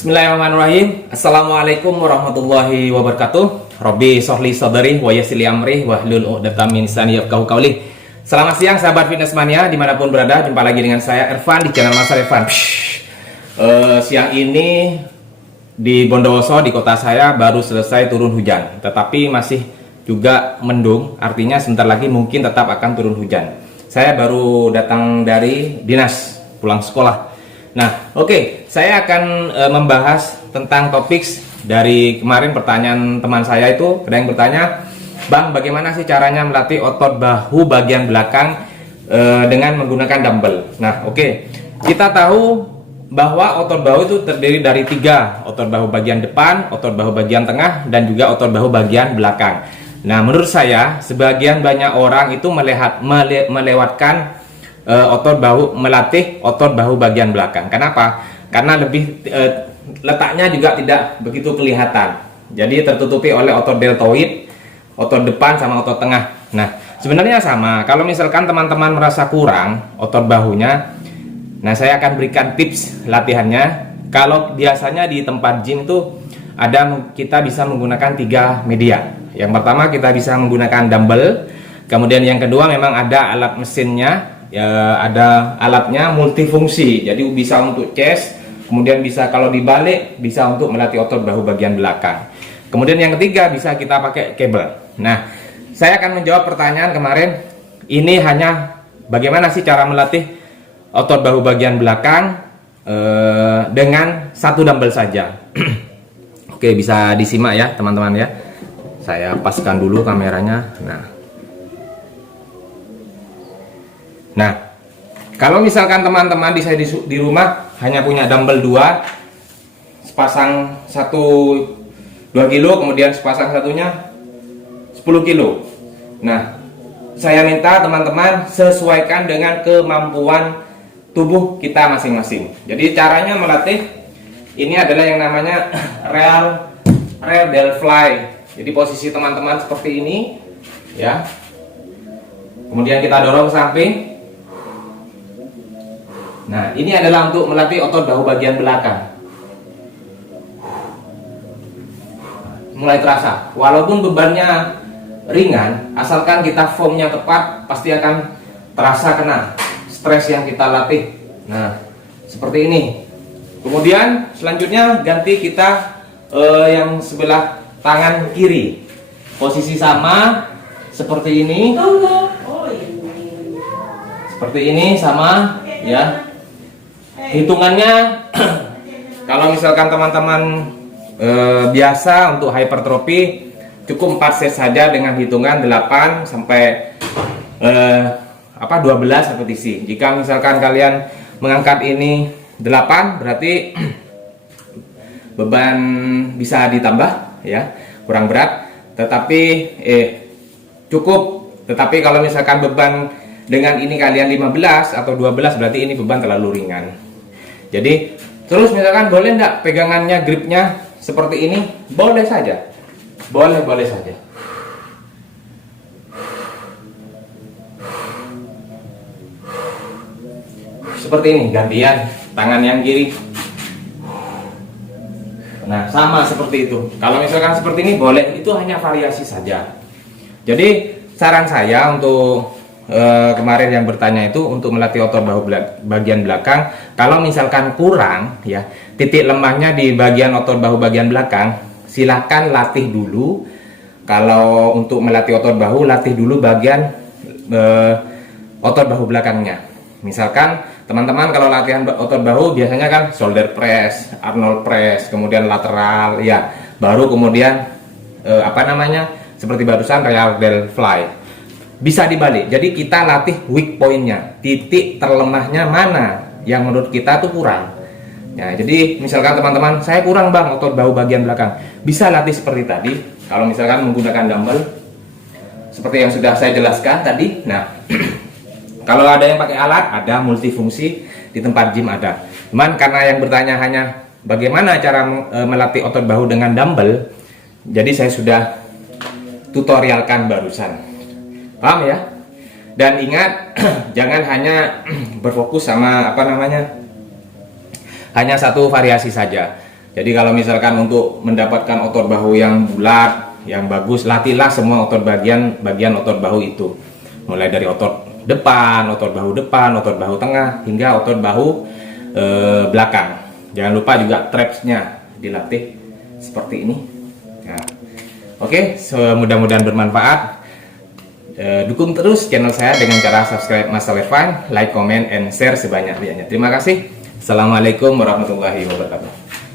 Bismillahirrahmanirrahim. Assalamualaikum warahmatullahi wabarakatuh. Robbi sholli sadri wa yassir li amri wahlul 'uqdatam min lisani yafqahu qawli. Selamat siang sahabat fitness mania dimanapun berada. Jumpa lagi dengan saya Irfan di channel Mas Irfan. Siang ini di Bondowoso di kota saya baru selesai turun hujan, tetapi masih juga mendung. Artinya sebentar lagi mungkin tetap akan turun hujan. Saya baru datang dari dinas pulang sekolah. Nah, oke, saya akan membahas tentang topik dari kemarin. Pertanyaan teman saya itu ada yang bertanya, Bang, bagaimana sih caranya melatih otot bahu bagian belakang dengan menggunakan dumbbell? Nah, oke, kita tahu bahwa otot bahu itu terdiri dari 3, otot bahu bagian depan, otot bahu bagian tengah, dan juga otot bahu bagian belakang. Nah, menurut saya sebagian banyak orang itu melewatkan melatih otot bahu bagian belakang. Kenapa? Karena lebih letaknya juga tidak begitu kelihatan. Jadi tertutupi oleh otot deltoid, otot depan sama otot tengah. Nah, sebenarnya sama. Kalau misalkan teman-teman merasa kurang otot bahunya, nah saya akan berikan tips latihannya. Kalau biasanya di tempat gym itu kita bisa menggunakan 3 media. Yang pertama kita bisa menggunakan dumbbell. Kemudian yang kedua memang ada alat mesinnya. Ya, ada alatnya multifungsi, jadi bisa untuk chest, kemudian bisa kalau dibalik bisa untuk melatih otot bahu bagian belakang. Kemudian yang ketiga bisa kita pakai kabel. Nah, saya akan menjawab pertanyaan kemarin. Ini hanya bagaimana sih cara melatih otot bahu bagian belakang dengan 1 dumbbell saja. Oke, bisa disimak ya teman-teman ya. Saya paskan dulu kameranya. Nah, kalau misalkan teman-teman di rumah hanya punya dumbbell 2, sepasang 2 kilo, kemudian sepasang satunya 10 kilo. Nah, saya minta teman-teman sesuaikan dengan kemampuan tubuh kita masing-masing. Jadi caranya melatih ini adalah yang namanya rear delt fly. Jadi posisi teman-teman seperti ini ya. Kemudian kita dorong ke samping. Nah, ini adalah untuk melatih otot bahu bagian belakang. Mulai terasa, walaupun bebannya ringan, asalkan kita formnya tepat, pasti akan terasa kena stres yang kita latih. Nah, seperti ini. Kemudian selanjutnya ganti kita yang sebelah tangan kiri. Posisi sama seperti ini. Seperti ini sama ya. Hitungannya kalau misalkan teman-teman biasa untuk hypertrophy cukup 4 set saja dengan hitungan 8 sampai 12 repetisi. Jika misalkan kalian mengangkat ini 8 berarti beban bisa ditambah ya, kurang berat, tetapi cukup. Tetapi kalau misalkan beban dengan ini kalian 15 atau 12 berarti ini beban terlalu ringan. Jadi terus misalkan boleh enggak pegangannya, gripnya seperti ini? Boleh saja. Boleh saja. Seperti ini, gantian tangan yang kiri. Nah, sama seperti itu. Kalau misalkan seperti ini boleh, itu hanya variasi saja. Jadi saran saya untuk kemarin yang bertanya itu untuk melatih otot bahu bagian belakang, kalau misalkan kurang ya titik lemahnya di bagian otot bahu bagian belakang, silahkan latih dulu. Kalau untuk melatih otot bahu, latih dulu bagian otot bahu belakangnya. Misalkan teman-teman kalau latihan otot bahu biasanya kan shoulder press, Arnold press, kemudian lateral ya, baru kemudian seperti barusan rear delt fly. Bisa dibalik, jadi kita latih weak point-nya, titik terlemahnya mana yang menurut kita tuh kurang. Nah, jadi misalkan teman-teman, saya kurang bang otot bahu bagian belakang, bisa latih seperti tadi. Kalau misalkan menggunakan dumbbell, seperti yang sudah saya jelaskan tadi. Nah, kalau ada yang pakai alat, ada multifungsi di tempat gym ada. Cuman karena yang bertanya hanya bagaimana cara melatih otot bahu dengan dumbbell, jadi saya sudah tutorialkan barusan. Paham ya? Dan ingat jangan hanya berfokus sama hanya satu variasi saja. Jadi kalau misalkan untuk mendapatkan otot bahu yang bulat, yang bagus, latihlah semua otot bagian otot bahu itu. Mulai dari otot depan, otot bahu tengah, hingga otot bahu belakang. Jangan lupa juga trapsnya dilatih seperti ini. Nah, oke, mudah-mudahan bermanfaat. Dukung terus channel saya dengan cara subscribe Mas Irfan, like, comment, and share sebanyak-banyaknya. Terima kasih. Assalamualaikum warahmatullahi wabarakatuh.